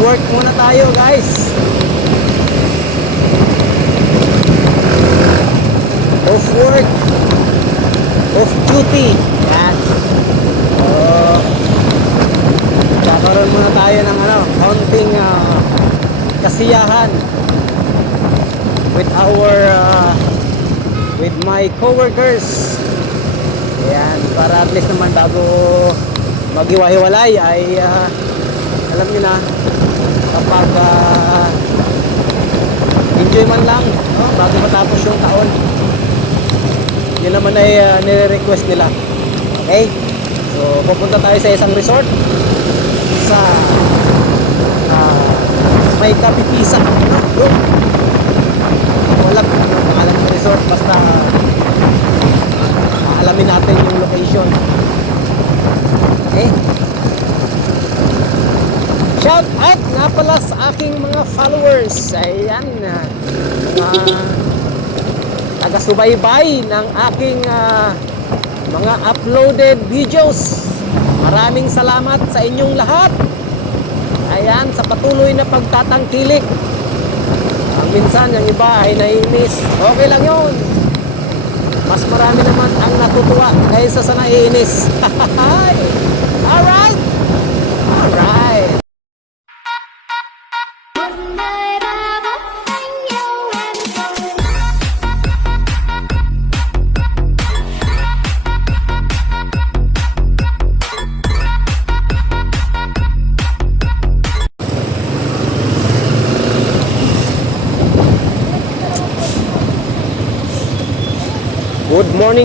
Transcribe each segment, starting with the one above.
work muna tayo, guys. Off work, off duty. Yan. Kakaroon muna tayo ng konting kasiyahan with with my coworkers. Ayan, para at least naman bago maghiwa-hiwalay ay alam niyo na, kapag enjoy man lang bago matapos yung taon. Yun naman ay nire-request nila. Okay? So, pupunta tayo sa isang resort sa may Kapipisa. Doon. Wala pangalan ng resort, basta alamin natin yung location. Okay? Shout out nga pala sa aking mga followers. Ayan, mga taga-subaybay ng aking mga uploaded videos. Maraming salamat sa inyong lahat. Ayan, sa patuloy na pagtatangkilik. Ang minsan, yung iba ay naiinis. Okay lang yun. Mas marami naman ang natutuwa kaysa sa naiinis. Alright! Alright!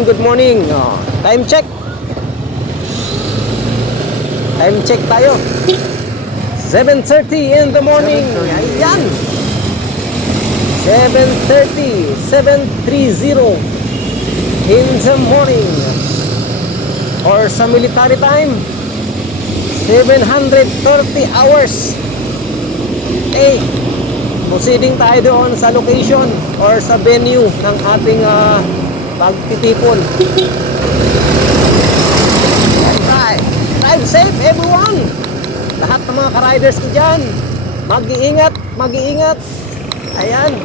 Good morning. Time check. Time check tayo. 7:30 in the morning. Ayan. 7:30, 7:30 in the morning. Or sa military time, 730 hours. Okay. Proceeding tayo doon sa location or sa venue ng ating pagtitipon. Alright. Drive safe, everyone. Lahat ng mga ka-riders ko dyan, mag-iingat, mag-iingat. Ayan.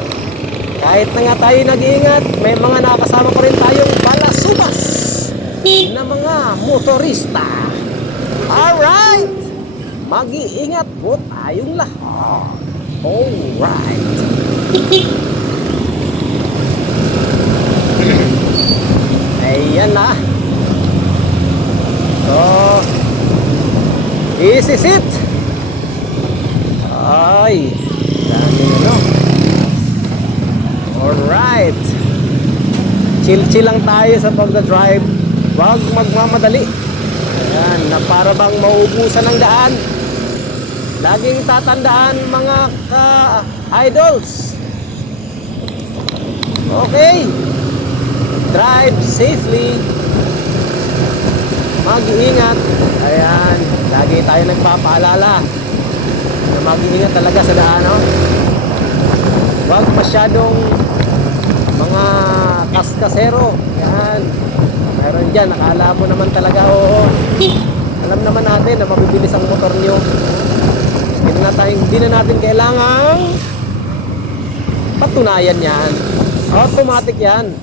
Kahit na nga tayo nag-iingat, may mga nakasama pa rin tayong balasubas na mga motorista. Alright. Mag-iingat po tayong lahat. Alright. Ayan na. So, easy sit. Ay, dami na. Alright. Chill-chill lang tayo sa pagdadrive. Huwag magmamadali. Ayan, na para bang maubusan ng daan. Laging tatandaan mga ka-idols. Okay. Drive safely. Mag-iingat. Ayan, lagi tayo nagpapaalala na mag-iingat talaga sa daan, no? Huwag masyadong mga kaskasero. Yan. Mayroon dyan, nakala mo naman talaga, oo. Alam naman natin na mabibilis ang motor nyo. Hindi na natin kailangang patunayan yan. Automatic yan.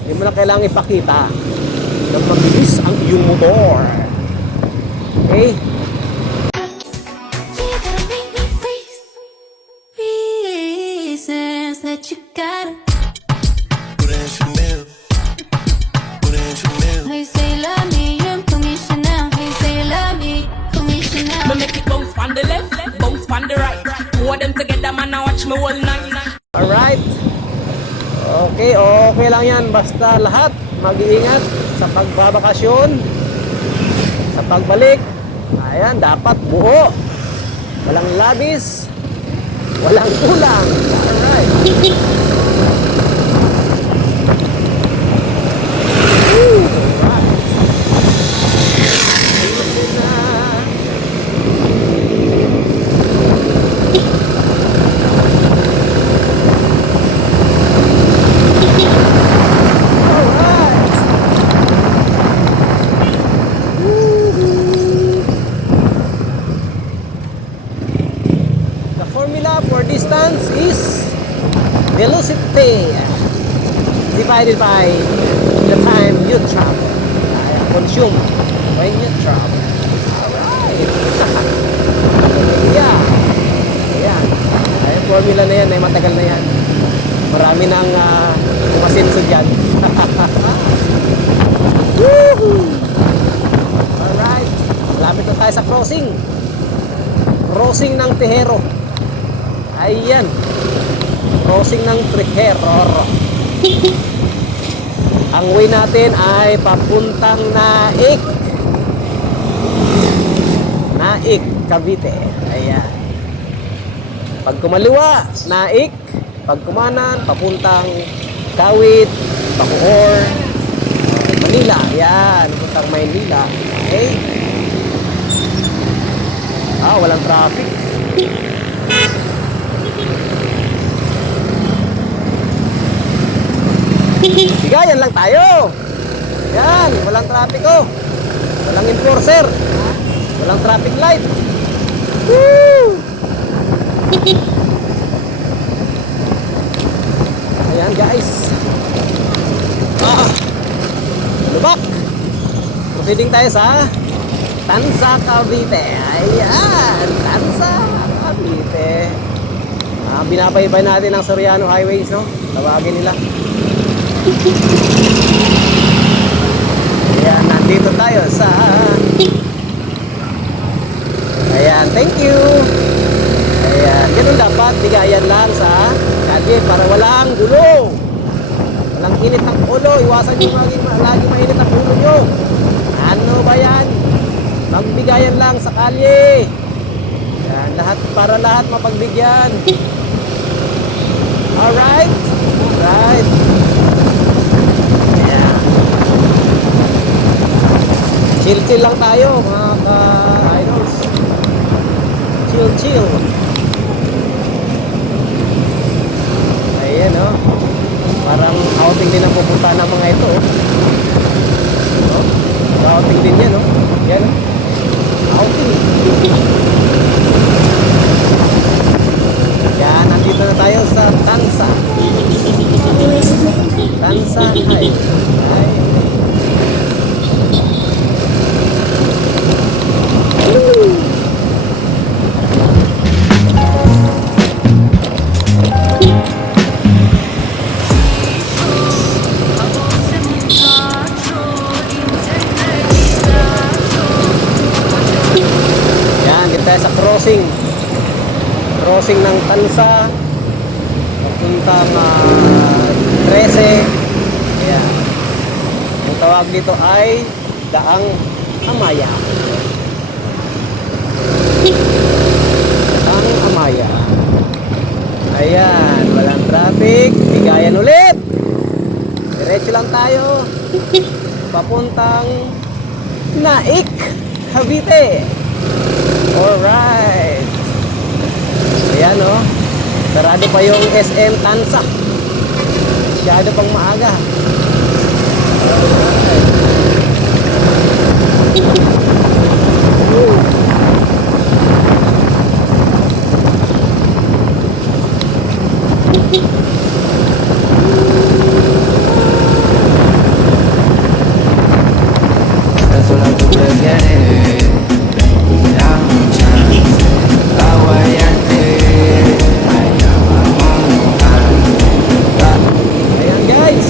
Hindi mo na kailangang ipakita na mabilis ang iyong motor. Okay? Alright. Okay, okay lang yan. Basta lahat mag-iingat sa pagbabakasyon, sa pagbalik. Ayan, dapat buo. Walang labis, walang kulang. Alright. distance is velocity divided by the time you travel. Consume when you travel. Alright. Yeah. Ayan. Ay, formula na yan ay matagal na yan. Marami nang umasinso dyan. Woohoo! Alright. Malapit na tayo sa crossing. Crossing ng Tejero. Ayan. Crossing ng Tejero. Ang way natin ay papuntang Naik. Naik, Cavite. Ayan. Pag kumaliwa, Naik. Pag kumanan, papuntang Kawit, Bacoor, Manila. Ayan, papuntang Maynila. Okay. Walang traffic. Bigayan lang tayo. Yan, walang traffic walang enforcer. Walang traffic light. Woo! Ayan guys. Lubak. Proceeding tayo sa Tansa, Cavite. Ayan, Tansa, Cavite. Binabaybay natin ang Soriano Highways, no? Tawagin nila. Ayan, nandito tayo sa ayan, thank you. Ayan, ganun dapat. Bigayan lang sa kalye para walang gulo. Walang init ng ulo. Iwasan nyo lagi mainit ang ulo nyo. Ano ba yan? Magbigayan lang sa kalye. Ayan, para lahat mapagbigyan. Alright. Alright. Chill-chill lang tayo mga ka-idols. Chill-chill. Ayan parang outing din ang pupunta ng mga ito outing din yan yan outing. Yan, nandito na tayo sa Tansa. Tansa Highway. Sa crossing ng Tansa papuntang 13. Ayan. Ang tawag dito ay Daang Amaya. Daang Amaya. Ayan, walang traffic. Bigayan ulit. Diretso lang tayo papuntang Naik, Cavite. Alright. Ayan sarado pa yung SM Tansa. Masyado pang maaga. That's what I do again. Ayan guys.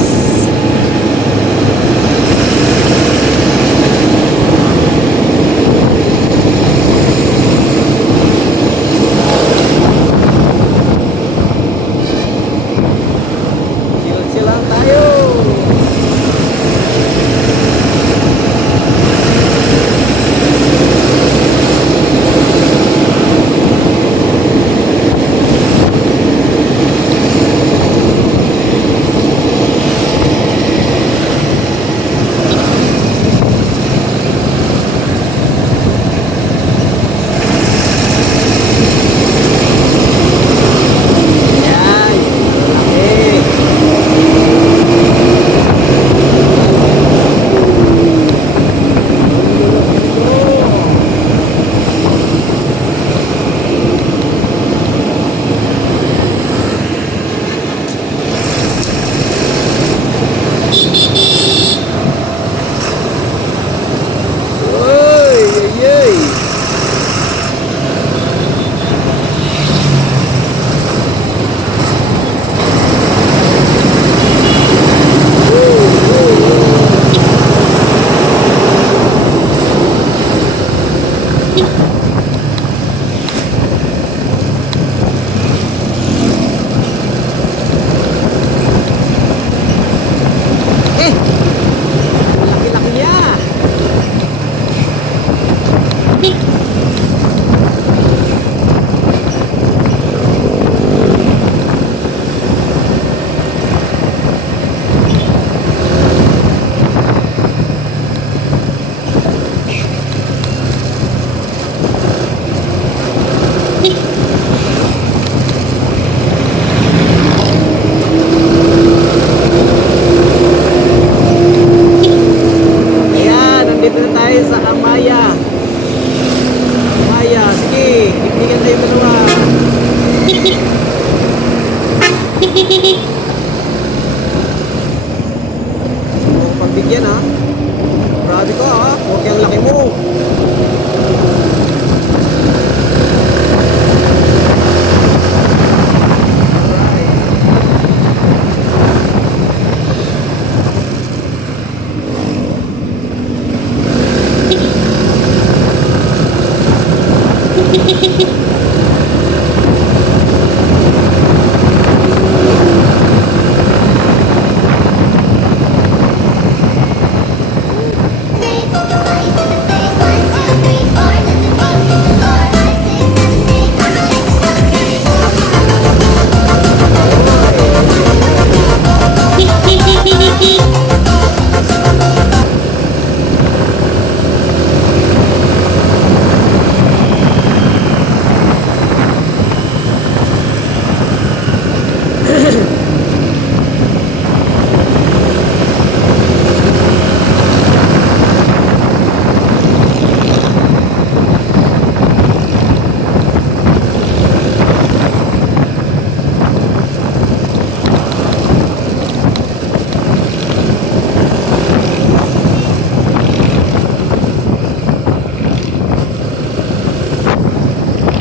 kayong dalawa. Huwag mo pagbigyan ha. Grabe ka ha. Huwag yung laki mo.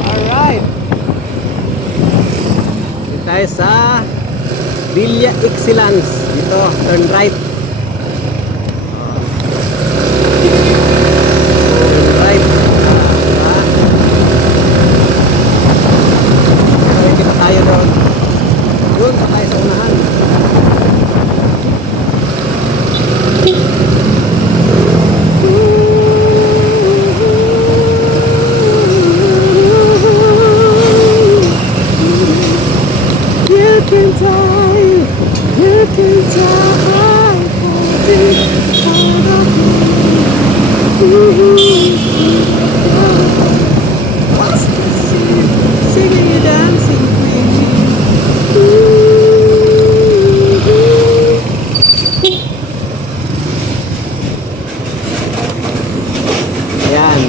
Alright. Dito tayo sa Villa Excellence. Dito, turn right. Turn right. Okay, kita tayo doon. Doon pa tayo sa unahan. You can die What's the scene? Singing and dancing queen. Ayan.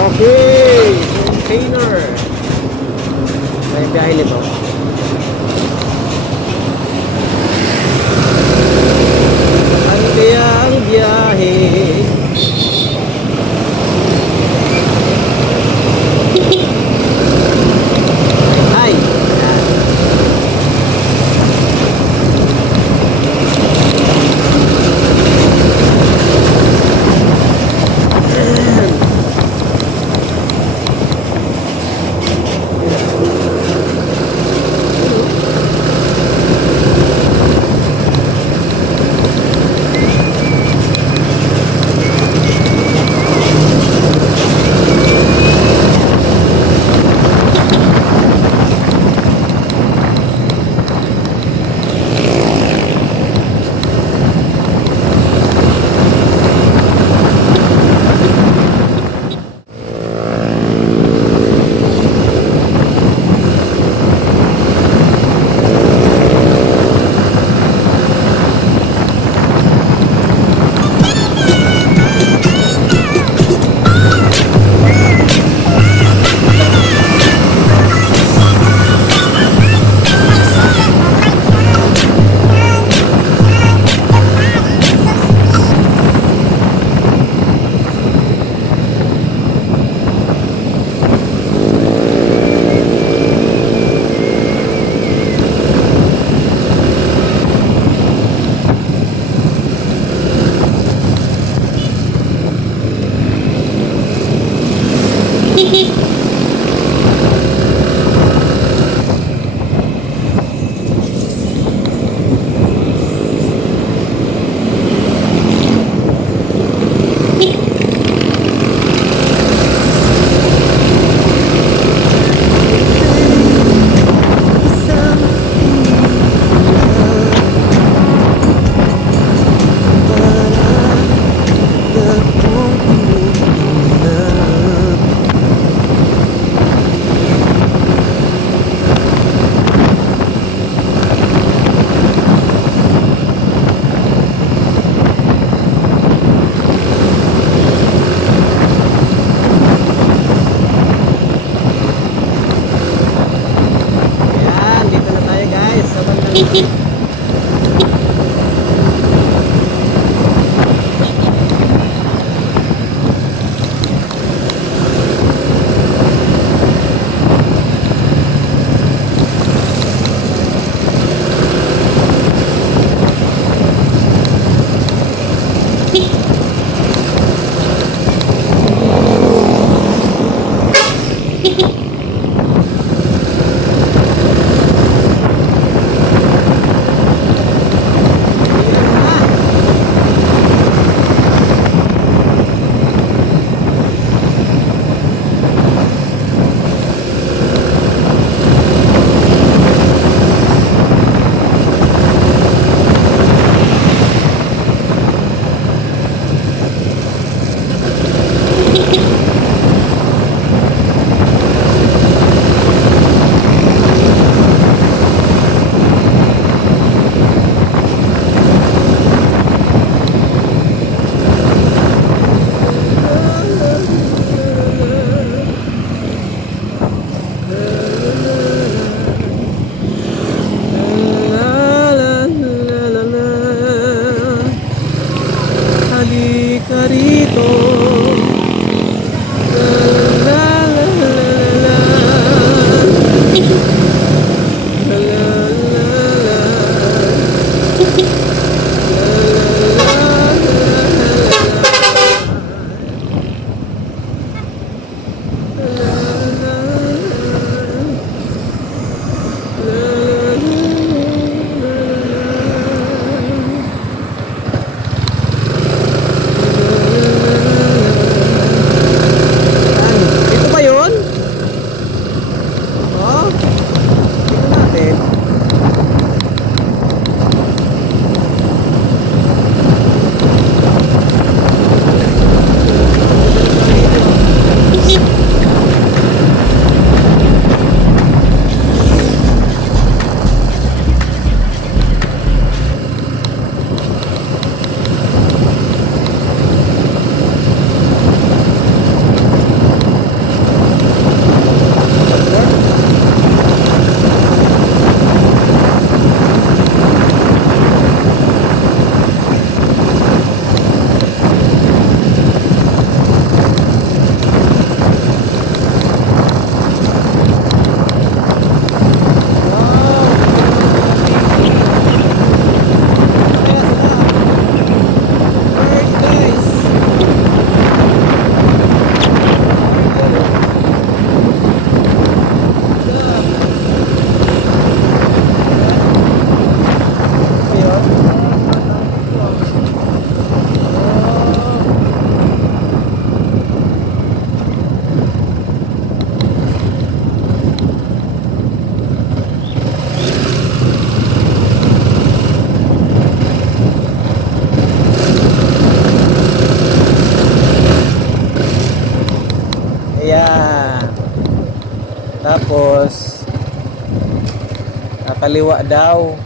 Okay, container. May biyahe nito. Saan kaya ang biyahe? Ay, ayan. ka rito. La, la, la, la, la, la, la, ito ba yun? Oh, tingnan natin. Ayan. Tapos kakaliwa daw.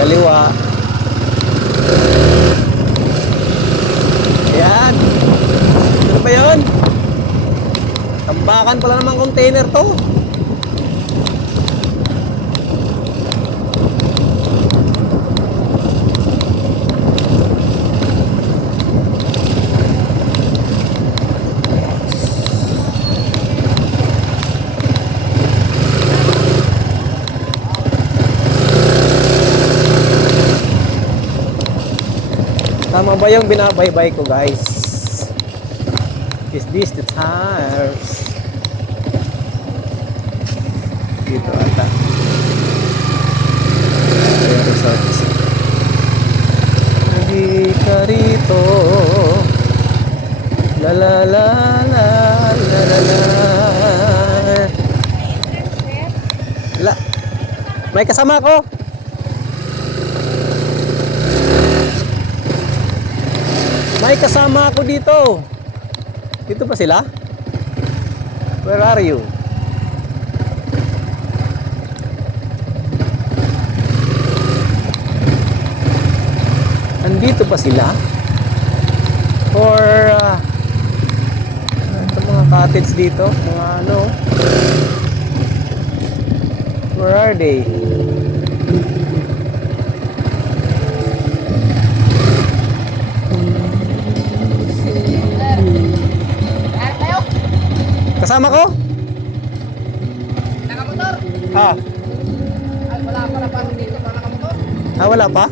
Kaliwa. Ayan. Ano ba yun? Tambakan pala naman container to. Tama ba yung binabaybay ko, guys? Is this the tires? Dito ata. Ayan, resorts. Hindi ka rito. La la la la la la la. La. May kasama ko. May kasama ako dito. Dito pa sila? Where are you? Andito pa sila? Or ito mga cottage dito, mga ano? Where are they? Kasama ko? Nakamotor? Ah. Ay, wala pa na pa dito pa nakamotor. Ah, wala pa?